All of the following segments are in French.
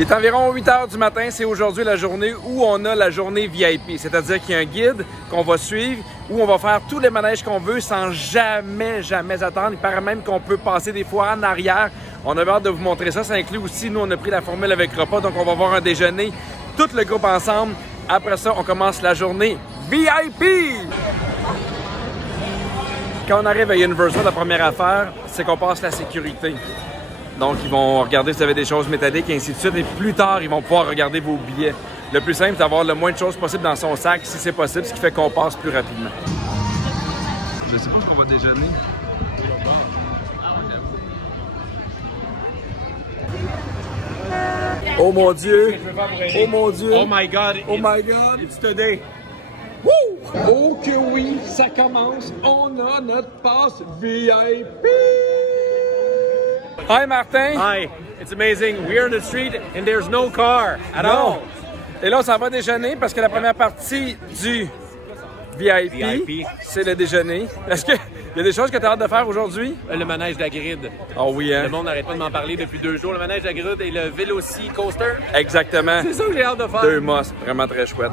Il est environ 8 h du matin, c'est aujourd'hui la journée où on a la journée VIP. C'est-à-dire qu'il y a un guide qu'on va suivre, où on va faire tous les manèges qu'on veut sans jamais attendre. Il paraît même qu'on peut passer des fois en arrière. On a hâte de vous montrer ça. Ça inclut aussi, nous on a pris la formule avec repas, donc on va avoir un déjeuner, tout le groupe ensemble. Après ça, on commence la journée VIP! Quand on arrive à Universal, la première affaire, c'est qu'on passe la sécurité. Donc, ils vont regarder si vous avez des choses métalliques et ainsi de suite. Et plus tard, ils vont pouvoir regarder vos billets. Le plus simple, c'est d'avoir le moins de choses possible dans son sac, si c'est possible, ce qui fait qu'on passe plus rapidement. Je sais pas ce qu'on va déjeuner. Oh mon Dieu! Oh mon Dieu! Oh my God! Oh my God! It's today! Woo! Oh que oui, ça commence! On a notre passe VIP! Hi Martin! Hi! It's amazing. We're in the street and there's no car at all. Et là, on s'en va déjeuner parce que la première partie du VIP. C'est le déjeuner. Est-ce qu'il y a des choses que tu as hâte de faire aujourd'hui? Le manège d'Hagrid. Oh oui, hein? Le monde n'arrête pas de m'en parler depuis 2 jours. Le manège d'Hagrid et le Veloci Coaster. Exactement. C'est ça que j'ai hâte de faire. 2 mosses. Vraiment très chouette.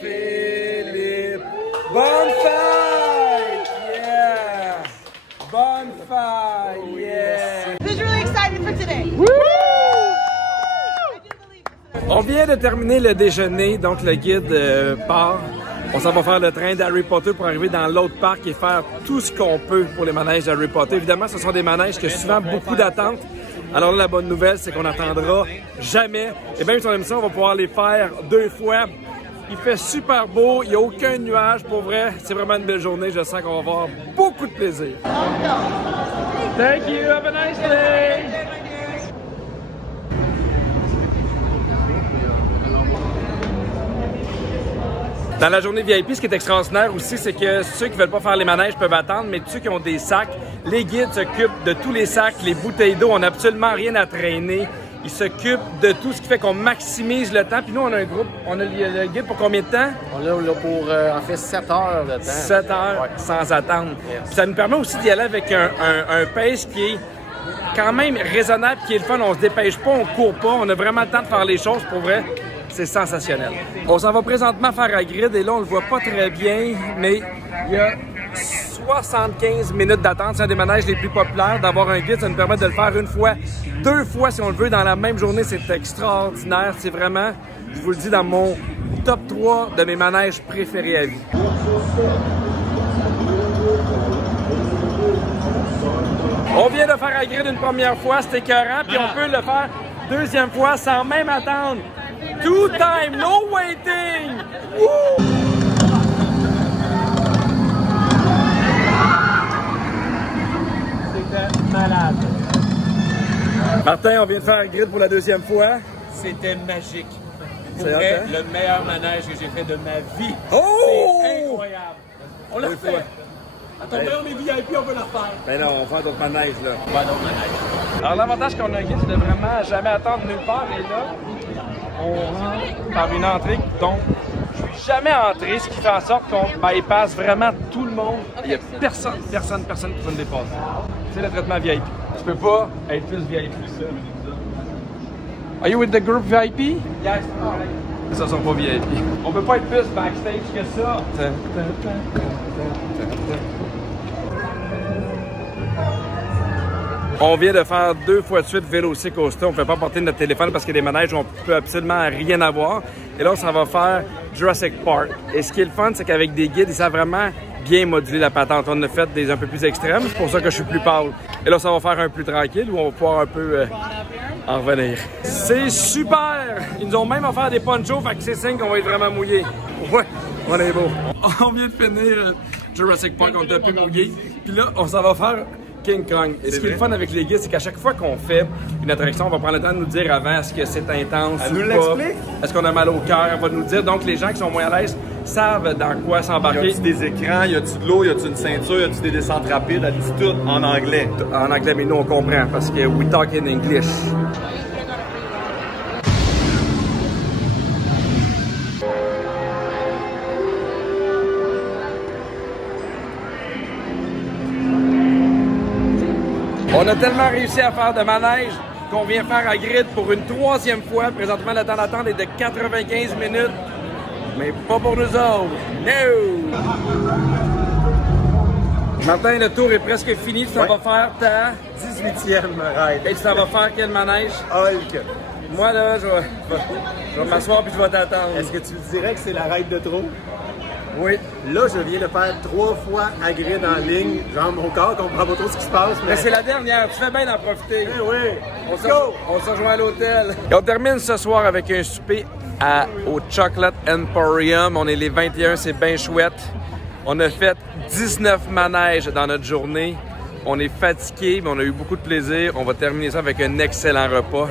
Jean-Philippe, bonne fête! Yeah! Bonne fête! Yeah! Who's really excited for today? On vient de terminer le déjeuner, donc le guide part. On s'en va faire le train d'Harry Potter pour arriver dans l'autre parc et faire tout ce qu'on peut pour les manèges d'Harry Potter. Évidemment, ce sont des manèges qui ont souvent beaucoup d'attentes. Alors là, la bonne nouvelle, c'est qu'on n'attendra jamais. Et même sur l'émission, on va pouvoir les faire 2 fois. Il fait super beau, il n'y a aucun nuage. Pour vrai, c'est vraiment une belle journée. Je sens qu'on va avoir beaucoup de plaisir. Thank you, have a nice day! Dans la journée VIP, ce qui est extraordinaire aussi, c'est que ceux qui ne veulent pas faire les manèges peuvent attendre, mais ceux qui ont des sacs, les guides s'occupent de tous les sacs, les bouteilles d'eau, on n'a absolument rien à traîner. Ils s'occupent de tout ce qui fait qu'on maximise le temps. Puis nous, on a un groupe, on a le guide pour combien de temps? On est là pour, en fait, 7 heures de temps. 7 heures, ouais, sans attendre. Yes. Ça nous permet aussi d'y aller avec un pace qui est quand même raisonnable, qui est le fun. On se dépêche pas, on court pas, on a vraiment le temps de faire les choses pour vrai. C'est sensationnel. On s'en va présentement faire Hagrid et là, on le voit pas très bien, mais il y a 75 minutes d'attente. C'est un des manèges les plus populaires. D'avoir un guide, ça nous permet de le faire 1 fois, 2 fois si on le veut dans la même journée. C'est extraordinaire. C'est vraiment, je vous le dis, dans mon top 3 de mes manèges préférés à vie. On vient de faire Hagrid une première fois, c'était écœurant, puis on peut le faire 2e fois sans même attendre. 2 time, no waiting! Woo! C'était malade. Martin, on vient de faire Hagrid pour la 2e fois. C'était magique. Pour vrai, le meilleur manège que j'ai fait de ma vie. Oh! C'est incroyable. On l'a refait. Attends, on est VIP, on peut le refaire. Ben non, on va faire d'autres manèges, là. On va d'autres manèges. Alors, l'avantage qu'on a un guide, c'est de vraiment jamais attendre nulle part. Et là, on rentre par une entrée, donc je suis jamais entré, ce qui fait en sorte qu'on bypasse vraiment tout le monde. Il n'y a personne qui peut me dépasser. C'est le traitement VIP. Tu peux pas être plus VIP que ça. Are you with the group VIP? Yes. Ça sont pas VIP. On peut pas être plus backstage que ça. On vient de faire 2 fois de suite Veloci Coaster. On ne peut pas porter notre téléphone parce qu'il y a des manèges où on peut absolument rien avoir. Et là, on s'en va faire Jurassic Park. Et ce qui est le fun, c'est qu'avec des guides, ils savent vraiment bien moduler la patente. On a fait des un peu plus extrêmes. C'est pour ça que je suis plus pâle. Et là, ça va faire un plus tranquille où on va pouvoir un peu en revenir. C'est super! Ils nous ont même offert des ponchos, fait que c'est signe qu'on va être vraiment mouillé. Ouais, on est beau. On vient de finir Jurassic Park, on est un peu mouillé. Puis là, on s'en va faire King Kong. Et ce qui est le fun avec les guides, c'est qu'à chaque fois qu'on fait une attraction, on va prendre le temps de nous dire avant est-ce que c'est intense ou pas. Est-ce qu'on a mal au cœur? On va nous dire. Donc, les gens qui sont moins à l'aise savent dans quoi s'embarquer. Y a-tu des écrans? Y a-tu de l'eau? Y a-tu une ceinture? Y a-tu des descentes rapides? Elle dit tout en anglais. En anglais, mais nous, on comprend parce que we talk in English. On a tellement réussi à faire de manège qu'on vient faire à Grid pour une 3e fois. Présentement, le temps d'attente est de 95 minutes. Mais pas pour nous autres. No! Martin, le tour est presque fini. Tu s'en vas faire ta 18e ride. Et tu s'en vas faire quel manège? Hulk. Moi, là, je vais m'asseoir puis je vais t'attendre. Est-ce que tu dirais que c'est la ride de trop? Oui. Là, je viens de faire 3 fois à Grid en ligne. Genre, mon corps comprend pas trop ce qui se passe. Mais c'est la dernière. Tu fais bien d'en profiter. Eh oui. On se rejoint à l'hôtel. Et on termine ce soir avec un souper au Chocolate Emporium. On est les 21, c'est bien chouette. On a fait 19 manèges dans notre journée. On est fatigué, mais on a eu beaucoup de plaisir. On va terminer ça avec un excellent repas.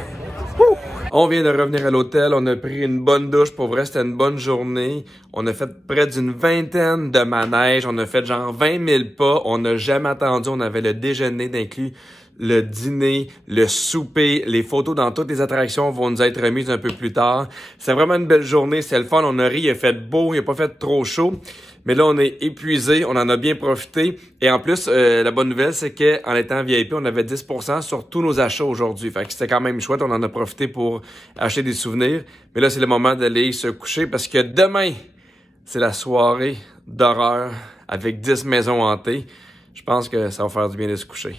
Ouh! On vient de revenir à l'hôtel. On a pris une bonne douche. Pour vrai, c'était une bonne journée. On a fait près d'une vingtaine de manèges. On a fait genre 20 000 pas. On n'a jamais attendu. On avait le déjeuner d'inclus, le dîner, le souper, les photos dans toutes les attractions vont nous être remises un peu plus tard. C'est vraiment une belle journée, c'est le fun, on a ri, il a fait beau, il a pas fait trop chaud. Mais là, on est épuisé, on en a bien profité. Et en plus, la bonne nouvelle, c'est qu'en étant VIP, on avait 10% sur tous nos achats aujourd'hui. Fait que c'était quand même chouette, on en a profité pour acheter des souvenirs. Mais là, c'est le moment d'aller se coucher parce que demain, c'est la soirée d'horreur avec 10 maisons hantées. Je pense que ça va faire du bien de se coucher.